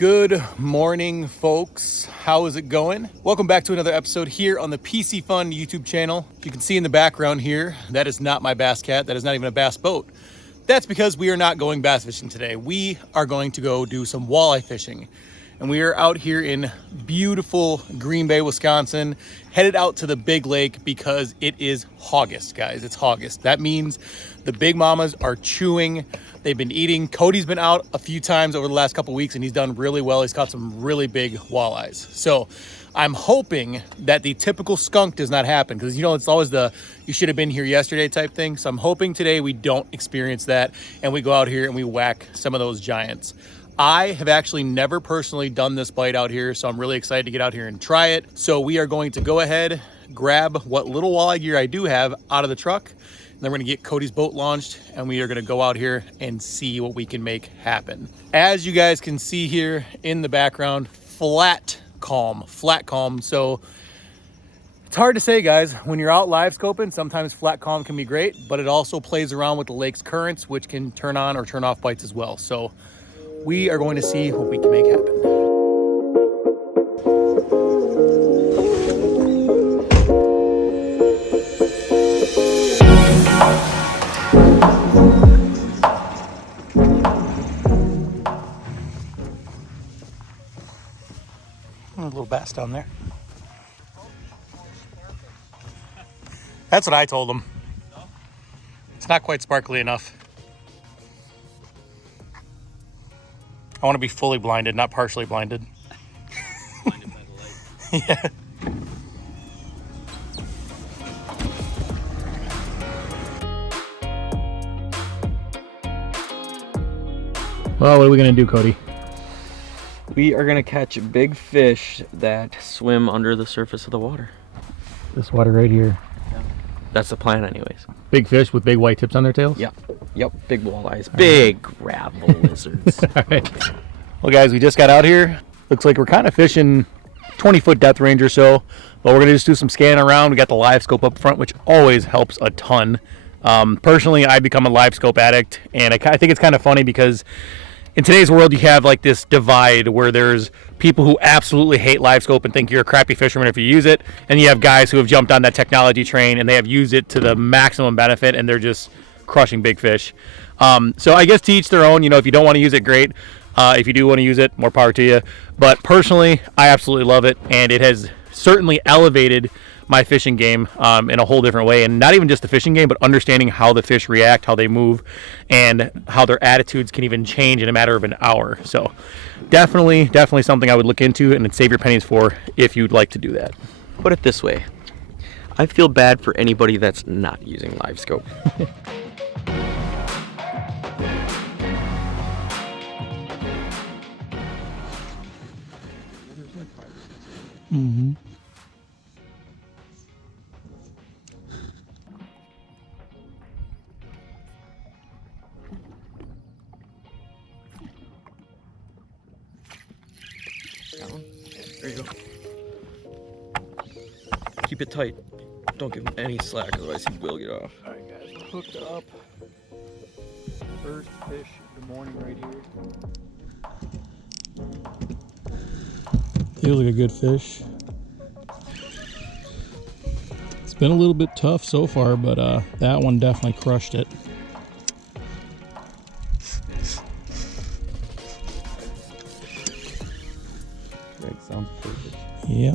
Good morning, folks. How is it going? Welcome back to another episode here on the Piscifun YouTube channel. You can see in the background here, that is not my bass cat. That is not even a bass boat. That's because we are not going bass fishing today. We are going to go do some walleye fishing. And we are out here in beautiful Green Bay, Wisconsin, headed out to the big lake because it is August, guys. It's August. That means the big mamas are chewing. They've been eating. Cody's been out a few times over the last couple weeks and he's done really well. He's caught some really big walleyes. So I'm hoping that the typical skunk does not happen because, you know, it's always the you should have been here yesterday type thing. So I'm hoping today we don't experience that and we go out here and we whack some of those giants. I have actually never personally done this bite out here, so I'm really excited to get out here and try it. So we are going to go ahead, grab what little walleye gear I do have out of the truck, and then we're gonna get Cody's boat launched, and we are gonna go out here and see what we can make happen. As you guys can see here in the background, flat calm. So it's hard to say, guys. When you're out live scoping, sometimes flat calm can be great, but it also plays around with the lake's currents, which can turn on or turn off bites as well. So we are going to see what we can make happen. A little bass down there. That's what I told him. It's not quite sparkly enough. I want to be fully blinded, not partially blinded. Blinded by the light. Yeah. Well, what are we going to do, Cody? We are gonna catch big fish that swim under the surface of the water. This water right here. Yeah. That's the plan anyways. Big fish with big white tips on their tails? Yep. Yep. Big walleyes. Big gravel lizards. All right. Well, guys, we just got out here. Looks like we're kind of fishing 20-foot depth range or so, but we're gonna just do some scanning around. We got the live scope up front, which always helps a ton. Personally, I become a live scope addict, and I think it's kind of funny because in today's world, you have like this divide where there's people who absolutely hate live scope and think you're a crappy fisherman if you use it, and you have guys who have jumped on that technology train and they have used it to the maximum benefit and they're just crushing big fish. So I guess to each their own. You know, if you don't want to use it, great. If you do want to use it, more power to you. But personally, I absolutely love it, and it has certainly elevated my fishing game in a whole different way. And not even just the fishing game, but understanding how the fish react, how they move, and how their attitudes can even change in a matter of an hour. So definitely something I would look into and save your pennies for if you'd like to do that. Put it this way. I feel bad for anybody that's not using live scope. Mm-hmm. There you go. Keep it tight. Don't give him any slack, otherwise he will get off. All right, guys, we're hooked up. First fish of the morning right here. Feels like a good fish. It's been a little bit tough so far, but that one definitely crushed it. Sounds perfect. Yep.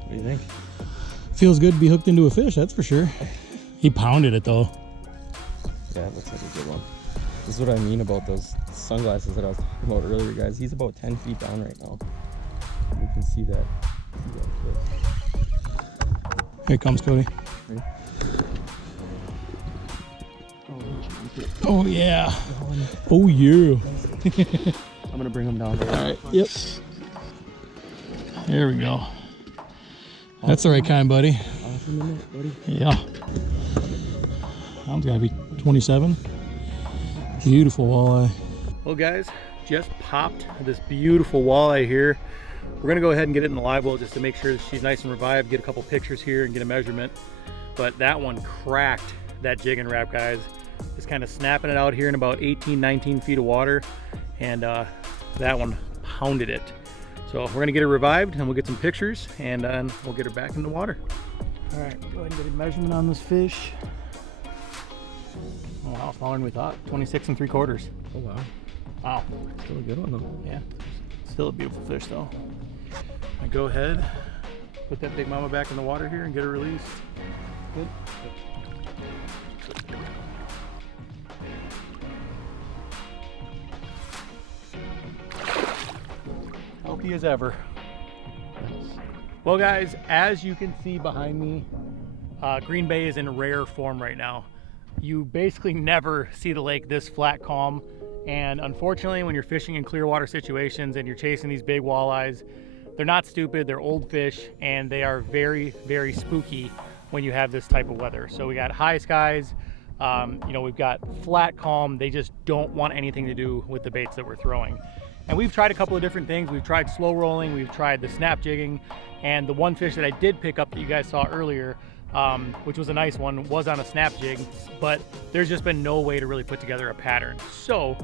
What do you think? Feels good to be hooked into a fish, that's for sure. He pounded it though. Yeah, it looks like a good one. This is what I mean about those sunglasses that I was talking about earlier, guys. He's about 10 feet down right now. You can see that. Here comes Cody. Ready? Oh yeah. Oh yeah. I'm gonna bring him down. All right. Yep. There we go. That's the right kind, buddy. Awesome, isn't it, buddy? Yeah. That one's gotta be 27. Beautiful walleye. Well, guys, just popped this beautiful walleye here. We're gonna go ahead and get it in the live well just to make sure that she's nice and revived, get a couple pictures here and get a measurement. but that one cracked that jigging wrap, guys. Just kind of snapping it out here in about 18, 19 feet of water, and that one pounded it. So we're gonna get her revived and we'll get some pictures, and then we'll get her back in the water. All right, go ahead and get a measurement on this fish. Oh wow, smaller than we thought. 26 3/4. Oh wow. Wow. Still a good one though. Yeah, still a beautiful fish though. I go ahead, put that big mama back in the water here and get her released. Good. Healthy as ever. Well guys, as you can see behind me, Green Bay is in rare form right now. You basically never see the lake this flat calm, and unfortunately when you're fishing in clear water situations and you're chasing these big walleyes, they're not stupid, they're old fish, and they are very, very spooky when you have this type of weather. So we got high skies, you know, we've got flat calm. They just don't want anything to do with the baits that we're throwing. And we've tried a couple of different things. We've tried slow rolling, we've tried the snap jigging, and the one fish that I did pick up that you guys saw earlier, which was a nice one, was on a snap jig, but there's just been no way to really put together a pattern. So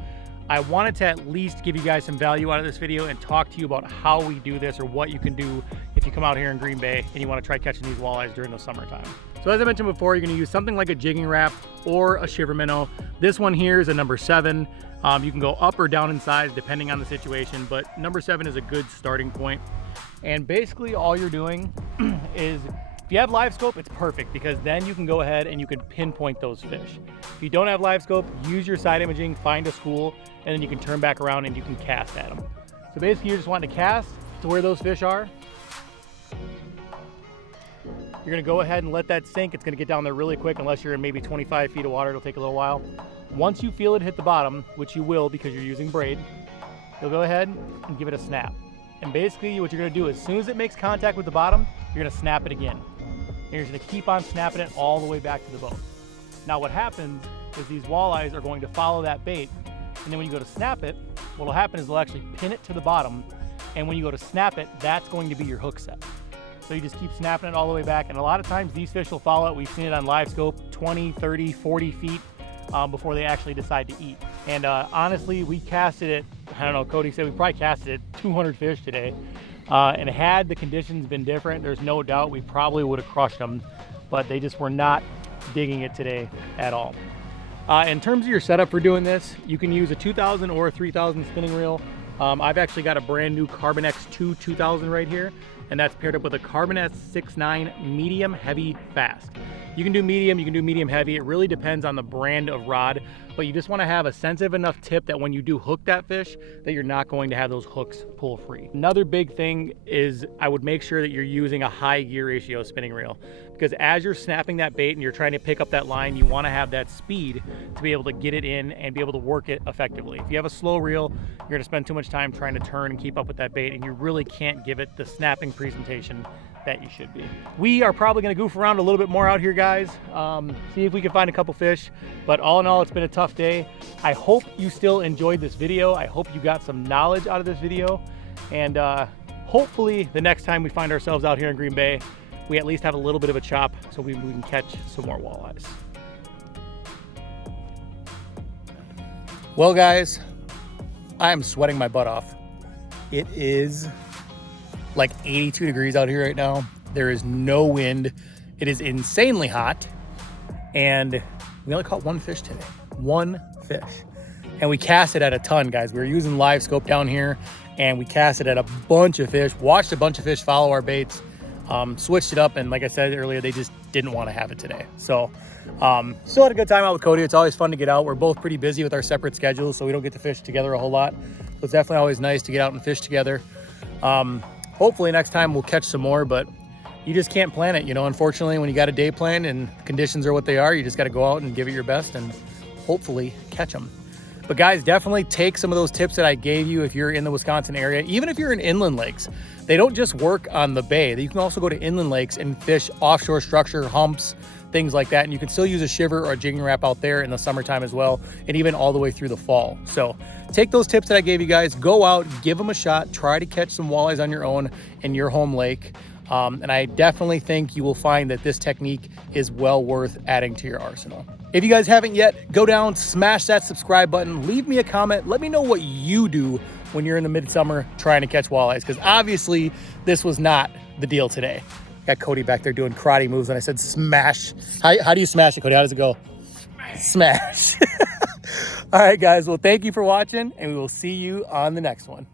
I wanted to at least give you guys some value out of this video and talk to you about how we do this, or what you can do if you come out here in Green Bay and you want to try catching these walleyes during the summertime. So as I mentioned before, you're going to use something like a jigging wrap or a shiver minnow. This one here is a number 7. You can go up or down in size depending on the situation, but number 7 is a good starting point. And basically all you're doing is, if you have live scope, it's perfect, because then you can go ahead and you can pinpoint those fish. If you don't have live scope, use your side imaging, find a school, and then you can turn back around and you can cast at them. So basically you're just wanting to cast to where those fish are. You're gonna go ahead and let that sink. It's gonna get down there really quick, unless you're in maybe 25 feet of water, it'll take a little while. Once you feel it hit the bottom, which you will because you're using braid, you'll go ahead and give it a snap. And basically what you're gonna do, as soon as it makes contact with the bottom, you're gonna snap it again. And you're gonna keep on snapping it all the way back to the boat. Now what happens is these walleyes are going to follow that bait, and then when you go to snap it, what'll happen is they'll actually pin it to the bottom, and when you go to snap it, that's going to be your hook set. So you just keep snapping it all the way back, and a lot of times these fish will follow it. We've seen it on live scope 20, 30, 40 feet before they actually decide to eat. And honestly, we casted it, I don't know, Cody said we probably casted it 200 fish today. And had the conditions been different, there's no doubt we probably would have crushed them, but they just were not digging it today at all. In terms of your setup for doing this, you can use a 2000 or a 3000 spinning reel. I've actually got a brand new Carbon X2 2000 right here, and that's paired up with a Carbon S69 medium heavy fast. You can do medium heavy. It really depends on the brand of rod, but you just want to have a sensitive enough tip that when you do hook that fish, that you're not going to have those hooks pull free. Another big thing is I would make sure that you're using a high gear ratio spinning reel, because as you're snapping that bait and you're trying to pick up that line, you want to have that speed to be able to get it in and be able to work it effectively. If you have a slow reel, you're going to spend too much time trying to turn and keep up with that bait, and you really can't give it the snapping presentation that you should be. We are probably going to goof around a little bit more out here, guys, see if we can find a couple fish, but all in all, it's been a tough day. I hope you still enjoyed this video. I hope you got some knowledge out of this video, and hopefully the next time we find ourselves out here in Green Bay, we at least have a little bit of a chop so we can catch some more walleyes. Well guys, I am sweating my butt off. It is like 82 degrees out here right now. There is no wind. It is insanely hot, and we only caught one fish today. One fish. And we cast it at a ton, guys. We were using live scope down here, and we cast it at a bunch of fish, watched a bunch of fish follow our baits, switched it up, and like I said earlier, they just didn't want to have it today. So still had a good time out with Cody. It's always fun to get out. We're both pretty busy with our separate schedules, so we don't get to fish together a whole lot. So it's definitely always nice to get out and fish together. Hopefully next time we'll catch some more, but you just can't plan it. You know, unfortunately, when you got a day plan and conditions are what they are, you just got to go out and give it your best and hopefully catch them. But guys, definitely take some of those tips that I gave you if you're in the Wisconsin area. Even if you're in inland lakes, they don't just work on the bay. You can also go to inland lakes and fish offshore structure, humps, things like that. And you can still use a shiver or a jigging wrap out there in the summertime as well, and even all the way through the fall. So take those tips that I gave you guys, go out, give them a shot, try to catch some walleyes on your own in your home lake. And I definitely think you will find that this technique is well worth adding to your arsenal. If you guys haven't yet, go down, smash that subscribe button, leave me a comment, let me know what you do when you're in the midsummer trying to catch walleyes, because obviously this was not the deal today. Got Cody back there doing karate moves, and I said smash. How do you smash it, Cody? How does it go? Smash. All right, guys. Well, thank you for watching, and we will see you on the next one.